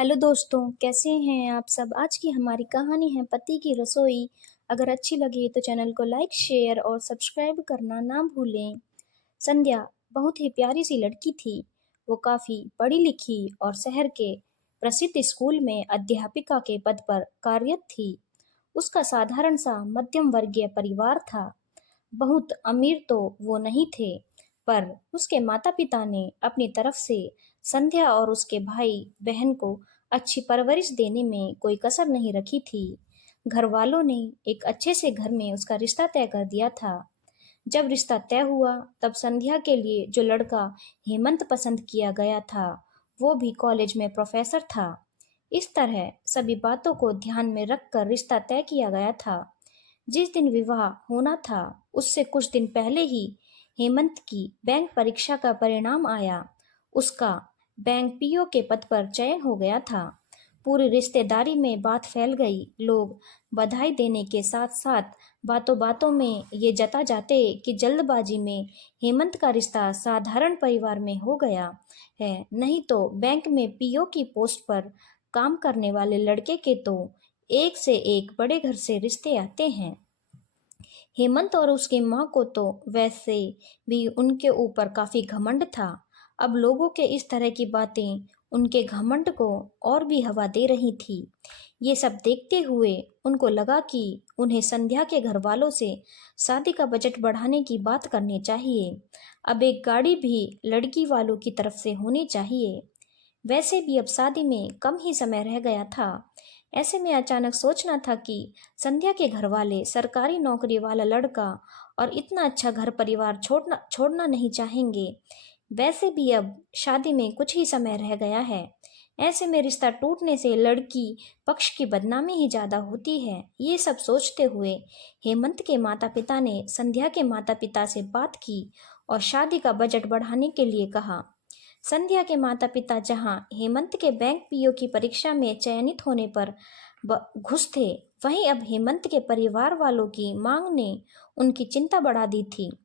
Hello दोस्तों, कैसे हैं आप सब। आज की हमारी कहानी है पति की रसोई। अगर अच्छी लगे तो चैनल को लाइक शेयर और सब्सक्राइब करना ना भूलें। संध्या बहुत ही प्यारी सी लड़की थी। वो काफ़ी पढ़ी लिखी और शहर के प्रसिद्ध स्कूल में अध्यापिका के पद पर कार्यरत थी। उसका साधारण सा मध्यम वर्गीय परिवार था। बहुत अमीर तो वो नहीं थे, पर उसके माता-पिता ने अपनी तरफ से संध्या और उसके भाई-बहन को अच्छी परवरिश देने में कोई कसर नहीं रखी थी। घर वालों ने एक अच्छे से घर में उसका रिश्ता तय कर दिया था। जब रिश्ता तय हुआ, तब संध्या के लिए जो लड़का हेमंत पसंद किया गया था, वो भी कॉलेज में प्रोफेसर था। इस तरह सभी बातों को ध्यान में रखकर रिश्ता तय किया गया था। जिस दिन विवाह होना था, उससे कुछ दिन पहले ही हेमंत की बैंक परीक्षा का परिणाम आया। उसका बैंक पीओ के पद पर चयन हो गया था। पूरी रिश्तेदारी में बात फैल गई। लोग बधाई देने के साथ-साथ बातों-बातों में ये जता जाते कि जल्दबाजी में हेमंत का रिश्ता साधारण परिवार में हो गया है, नहीं तो बैंक में पीओ की पोस्ट पर काम करने वाले लड़के के तो एक से एक बड़े घर से रिश्ते आते हैं। हेमंत और उसकी माँ को तो वैसे भी उनके ऊपर काफी घमंड था। अब लोगों के इस तरह की बातें उनके घमंड को और भी हवा दे रही थी। ये सब देखते हुए उनको लगा कि उन्हें संध्या के घर वालों से शादी का बजट बढ़ाने की बात करनी चाहिए। अब एक गाड़ी भी लड़की वालों की तरफ से होनी चाहिए। वैसे भी अब शादी में कम ही समय रह गया था। ऐसे में अचानक सोचना था कि संध्या के घर वाले सरकारी नौकरी वाला लड़का और इतना अच्छा घर परिवार छोड़ना छोड़ना नहीं चाहेंगे। वैसे भी अब शादी में कुछ ही समय रह गया है। ऐसे में रिश्ता टूटने से लड़की पक्ष की बदनामी ही ज्यादा होती है। ये सब सोचते हुए हेमंत के माता पिता ने संध्या के माता पिता से बात की और शादी का बजट बढ़ाने के लिए कहा। संध्या के माता पिता जहां हेमंत के बैंक पीओ की परीक्षा में चयनित होने पर खुश थे, वहीं अब हेमंत के परिवार वालों की मांग ने उनकी चिंता बढ़ा दी थी।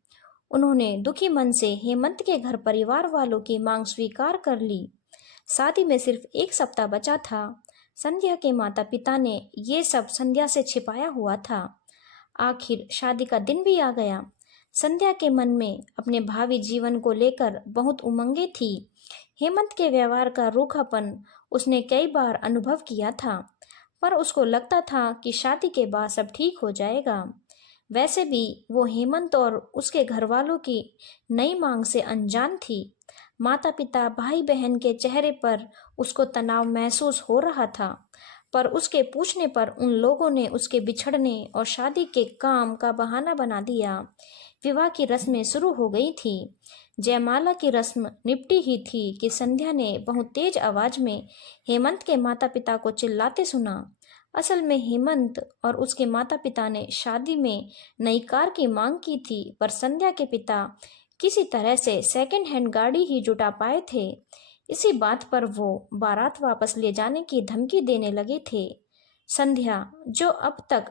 उन्होंने दुखी मन से हेमंत के घर परिवार वालों की मांग स्वीकार कर ली। शादी में सिर्फ एक सप्ताह बचा था। संध्या के माता पिता ने ये सब संध्या से छिपाया हुआ था। आखिर शादी का दिन भी आ गया। संध्या के मन में अपने भावी जीवन को लेकर बहुत उमंगे थी। हेमंत के व्यवहार का रूखापन उसने कई बार अनुभव किया था, पर उसको लगता था कि शादी के बाद सब ठीक हो जाएगा। वैसे भी वो हेमंत और उसके घर वालों की नई मांग से अनजान थी। माता पिता भाई बहन के चेहरे पर उसको तनाव महसूस हो रहा था, पर उसके पूछने पर उन लोगों ने उसके बिछड़ने और शादी के काम का बहाना बना दिया। विवाह की रस्में शुरू हो गई थी। जयमाला की रस्म निपटी ही थी कि संध्या ने बहुत तेज आवाज में हेमंत के माता पिता को चिल्लाते सुना। असल में हेमंत और उसके माता पिता ने शादी में नई कार की मांग की थी, पर संध्या के पिता किसी तरह से सेकंड हैंड गाड़ी ही जुटा पाए थे। इसी बात पर वो बारात वापस ले जाने की धमकी देने लगे थे। संध्या, जो अब तक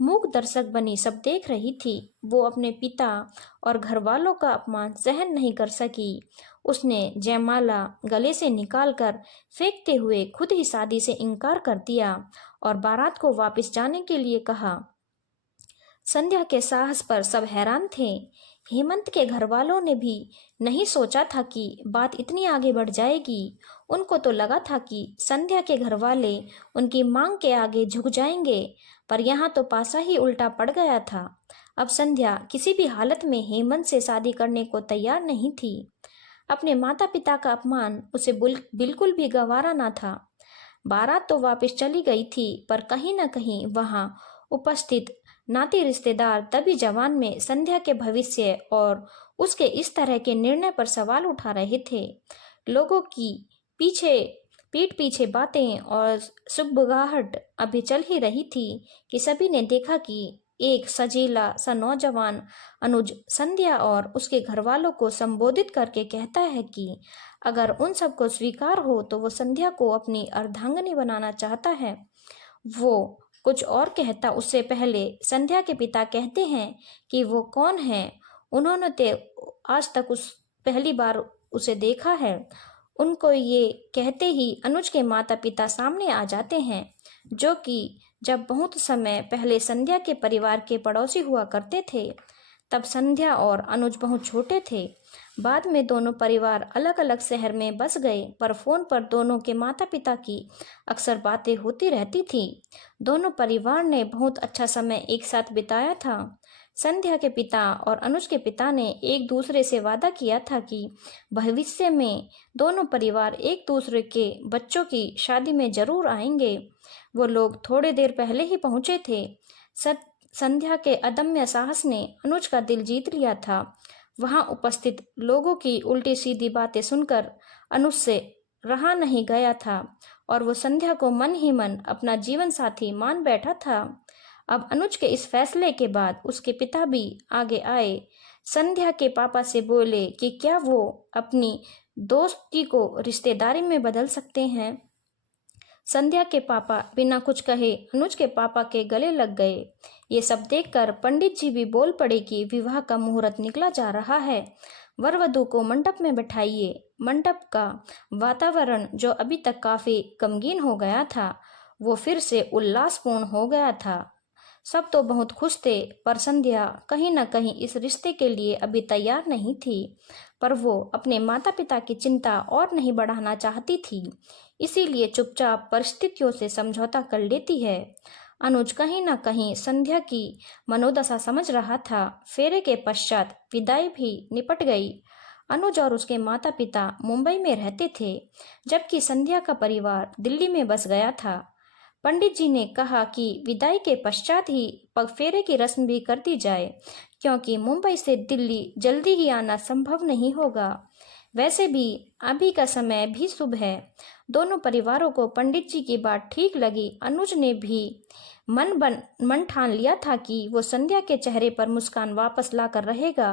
मूक दर्शक बनी सब देख रही थी, वो अपने पिता और घर वालों का अपमान सहन नहीं कर सकी। उसने जयमाला गले से निकालकर फेंकते हुए खुद ही शादी से इनकार कर दिया और बारात को वापस जाने के लिए कहा। संध्या के साहस पर सब हैरान थे। हेमंत के घर वालों ने भी नहीं सोचा था कि बात इतनी आगे बढ़ जाएगी। उनको तो लगा था कि संध्या के घर वाले उनकी मांग के आगे झुक जाएंगे, पर यहाँ तो पासा ही उल्टा पड़ गया था। अब संध्या किसी भी हालत में हेमंत से शादी करने को तैयार नहीं थी। अपने माता पिता का अपमान उसे बिल्कुल भी गंवारा ना था। बारात तो वापस चली गई थी, पर कहीं न कहीं वहां उपस्थित नाते रिश्तेदार तभी जवान में संध्या के भविष्य और उसके इस तरह के निर्णय पर सवाल उठा रहे थे। लोगों की पीछे पीठ पीछे बातें और सुगबुगाहट अभी चल ही रही थी कि सभी ने देखा कि एक सजीला सा नौजवान अनुज संध्या और उसके घर वालों को संबोधित करके कहता है कि अगर उन सबको स्वीकार हो तो वो संध्या को अपनी अर्धांगिनी बनाना चाहता है। वो कुछ और कहता उससे पहले संध्या के पिता कहते हैं कि वो कौन है। उन्होंने तो आज तक उस पहली बार उसे देखा है। उनको ये कहते ही अनुज के माता पिता सामने आ जाते हैं, जो कि जब बहुत समय पहले संध्या के परिवार के पड़ोसी हुआ करते थे। तब संध्या और अनुज बहुत छोटे थे। बाद में दोनों परिवार अलग अलग शहर में बस गए, पर फोन पर दोनों के माता पिता की अक्सर बातें होती रहती थी। दोनों परिवार ने बहुत अच्छा समय एक साथ बिताया था। संध्या के पिता और अनुज के पिता ने एक दूसरे से वादा किया था कि भविष्य में दोनों परिवार एक दूसरे के बच्चों की शादी में जरूर आएंगे। वो लोग थोड़ी देर पहले ही पहुंचे थे। संध्या के अदम्य साहस ने अनुज का दिल जीत लिया था। वहां उपस्थित लोगों की उल्टी सीधी बातें सुनकर अनुज से रहा नहीं गया था और वो संध्या को मन ही मन अपना जीवन साथी मान बैठा था। अब अनुज के इस फैसले के बाद उसके पिता भी आगे आए। संध्या के पापा से बोले कि क्या वो अपनी दोस्ती को रिश्तेदारी में बदल सकते हैं। संध्या के पापा बिना कुछ कहे अनुज के पापा के गले लग गए। ये सब देखकर पंडित जी भी बोल पड़े कि विवाह का मुहूर्त निकला जा रहा है, वर वधू को मंडप में बैठाइए। मंडप का वातावरण जो अभी तक काफी गमगीन हो गया था, वो फिर से उल्लासपूर्ण हो गया था। सब तो बहुत खुश थे, पर संध्या कहीं न कहीं इस रिश्ते के लिए अभी तैयार नहीं थी। पर वो अपने माता पिता की चिंता और नहीं बढ़ाना चाहती थी, इसीलिए चुपचाप परिस्थितियों से समझौता कर लेती है। अनुज कहीं न कहीं संध्या की मनोदशा समझ रहा था। फेरे के पश्चात विदाई भी निपट गई। अनुज और उसके माता पिता मुंबई में रहते थे, जबकि संध्या का परिवार दिल्ली में बस गया था। पंडित जी ने कहा कि विदाई के पश्चात ही पगफेरे की रस्म भी कर दी जाए, क्योंकि मुंबई से दिल्ली जल्दी ही आना संभव नहीं होगा। वैसे भी अभी का समय भी शुभ है। दोनों परिवारों को पंडित जी की बात ठीक लगी। अनुज ने भी मन ठान लिया था कि वो संध्या के चेहरे पर मुस्कान वापस लाकर रहेगा।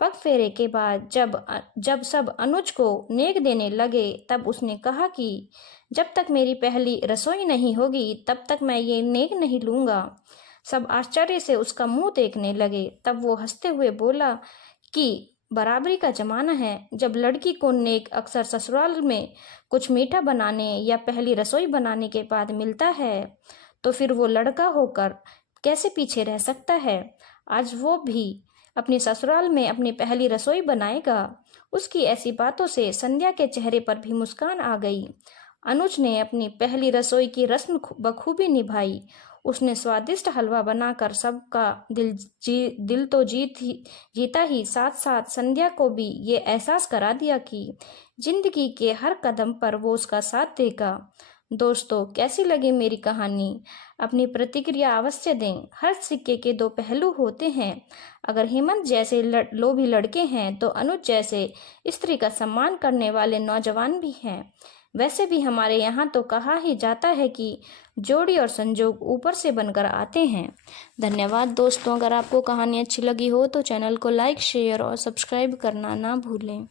पग फेरे के बाद जब सब अनुज को नेक देने लगे, तब उसने कहा कि जब तक मेरी पहली रसोई नहीं होगी तब तक मैं ये नेक नहीं लूंगा। सब आश्चर्य से उसका मुंह देखने लगे। तब वो हंसते हुए बोला कि बराबरी का जमाना है। जब लड़की को नेक अक्सर ससुराल में कुछ मीठा बनाने या पहली रसोई बनाने के बाद मिलता है, तो फिर वो लड़का होकर कैसे पीछे रह सकता है। आज वो भी अपनी ससुराल में अपनी पहली रसोई बनाएगा। उसकी ऐसी बातों से संध्या के चेहरे पर भी मुस्कान आ गई। अनुज ने अपनी पहली रसोई की रस्म बखूबी निभाई। उसने स्वादिष्ट हलवा बनाकर सबका दिल तो जीता ही, साथ साथ संध्या को भी ये एहसास करा दिया कि जिंदगी के हर कदम पर वो उसका साथ देगा। दोस्तों, कैसी लगी मेरी कहानी? अपनी प्रतिक्रिया अवश्य दें। हर सिक्के के दो पहलू होते हैं। अगर हेमंत जैसे लोभी लड़के हैं, तो अनुज जैसे स्त्री का सम्मान करने वाले नौजवान भी हैं। वैसे भी हमारे यहाँ तो कहा ही जाता है कि जोड़ी और संजोग ऊपर से बनकर आते हैं। धन्यवाद दोस्तों। अगर आपको कहानी अच्छी लगी हो तो चैनल को लाइक, शेयर और सब्सक्राइब करना ना भूलें।